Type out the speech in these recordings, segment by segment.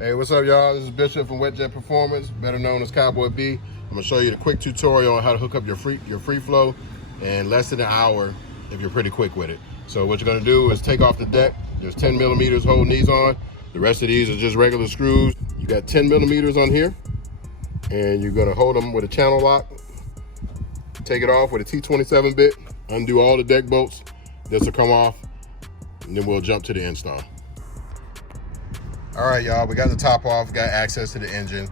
Hey, what's up, y'all? This is Bishop from Wet Jet Performance, better known as Cowboy B. I'm gonna show you the quick tutorial on how to hook up your free flow in less than an hour if you're pretty quick with it. So what you're gonna do is take off the deck. There's 10 millimeters holding these on. The rest of these are just regular screws. You got 10 millimeters on here, and you're gonna hold them with a channel lock. Take it off with a T27 bit. Undo all the deck bolts. This will come off, and then we'll jump to the install. All right, y'all, we got the top off, got access to the engine.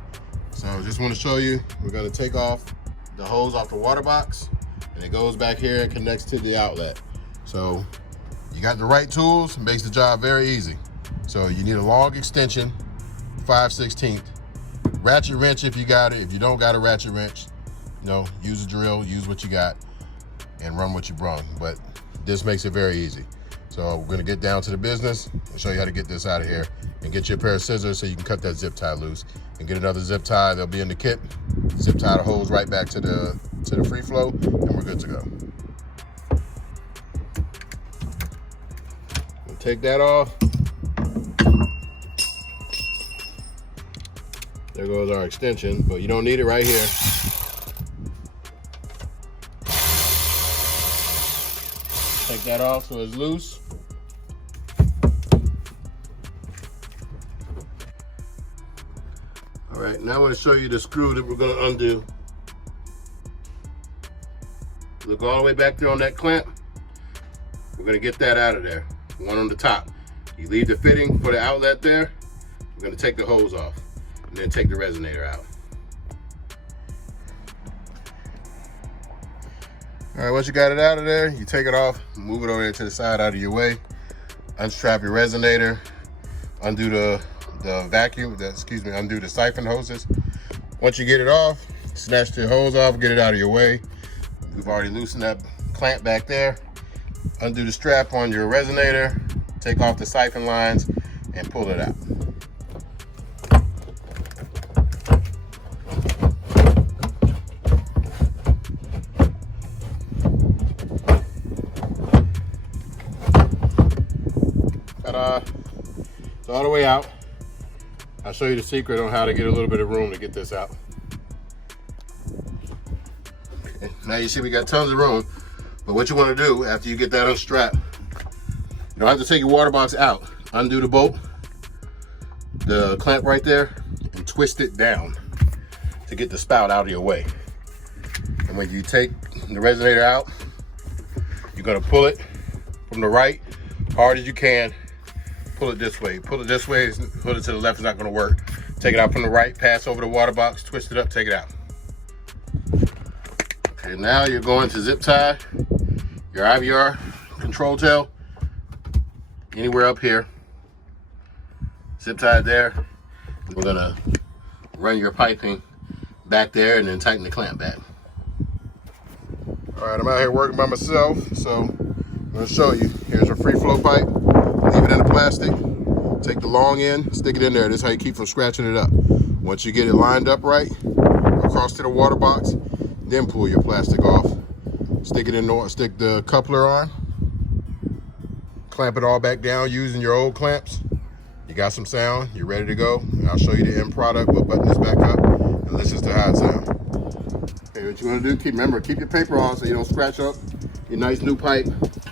So just want to show you, we're gonna take off the hose off the water box, and it goes back here and connects to the outlet. So you got the right tools, makes the job very easy. So you need a long extension, 5/16, ratchet wrench if you got it. If you don't got a ratchet wrench, use a drill, use what you got, and run what you brung. But this makes it very easy. So we're gonna get down to the business and show you how to get this out of here, and get you a pair of scissors so you can cut that zip tie loose, and get another zip tie. They'll be in the kit. Zip tie the hose right back to the free flow, and we're good to go. We'll take that off. There goes our extension, but you don't need it right here. Take that off so it's loose. All right, now I'm going to show you the screw that we're going to undo. Look all the way back there on that clamp. We're going to get that out of there. One on the top. You leave the fitting for the outlet there. We're going to take the hose off, and then take the resonator out. All right, once you got it out of there, you take it off, move it over there to the side out of your way. Unstrap your resonator, undo the undo the siphon hoses. Once you get it off, snatch the hose off, get it out of your way. We've already loosened that clamp back there. Undo the strap on your resonator, take off the siphon lines, and pull it out. Ta-da! It's all the way out. I'll show you the secret on how to get a little bit of room to get this out. Okay. Now you see we got tons of room, but what you want to do after you get that unstrapped, you don't have to take your water box out. Undo the bolt, the clamp right there, and twist it down to get the spout out of your way. And when you take the resonator out, you're going to pull it from the right, hard as you can. Pull it this way. Pull it this way, pull it to the left, it's not gonna work. Take it out from the right, pass over the water box, twist it up, take it out. Okay, now you're going to zip tie your IVR control tail anywhere up here. Zip tie it there. We're gonna run your piping back there and then tighten the clamp back. All right, I'm out here working by myself, so I'm gonna show you. Here's a free flow pipe. Leave it in the plastic, take the long end, stick it in there. This is how you keep from scratching it up. Once you get it lined up right, across to the water box, then pull your plastic off. Stick the coupler on, clamp it all back down using your old clamps. You got some sound, you're ready to go. And I'll show you the end product. We'll button this back up and listen to how it sounds. Okay, what you wanna do, remember, keep your paper on so you don't scratch up your nice new pipe.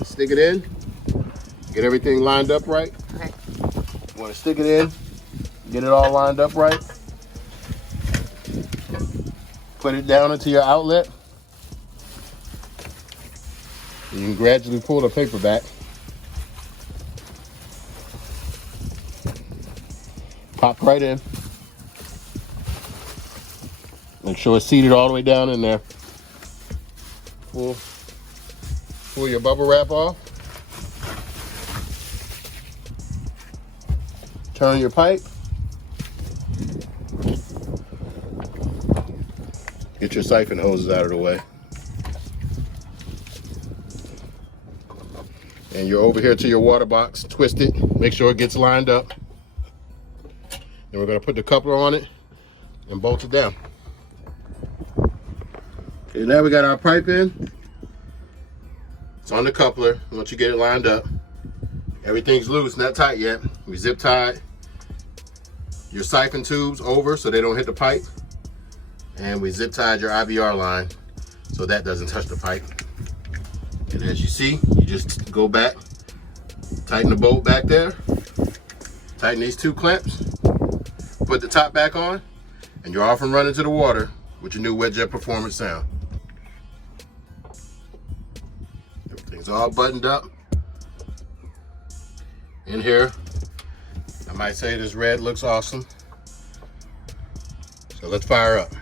Stick it in. Get everything lined up right. Okay. You want to stick it in, get it all lined up right. Put it down into your outlet. You can gradually pull the paper back. Pop right in. Make sure it's seated all the way down in there. Pull your bubble wrap off. Turn your pipe. Get your siphon hoses out of the way. And you're over here to your water box. Twist it. Make sure it gets lined up. Then we're going to put the coupler on it and bolt it down. Okay, now we got our pipe in. It's on the coupler. Once you get it lined up, everything's loose, not tight yet. We zip tied your siphon tubes over so they don't hit the pipe. And we zip tied your IVR line so that doesn't touch the pipe. And as you see, you just go back, tighten the bolt back there, tighten these 2 clamps, put the top back on, and you're off and running to the water with your new WetJet Performance sound. Everything's all buttoned up. In here, I might say this red looks awesome. So let's fire up.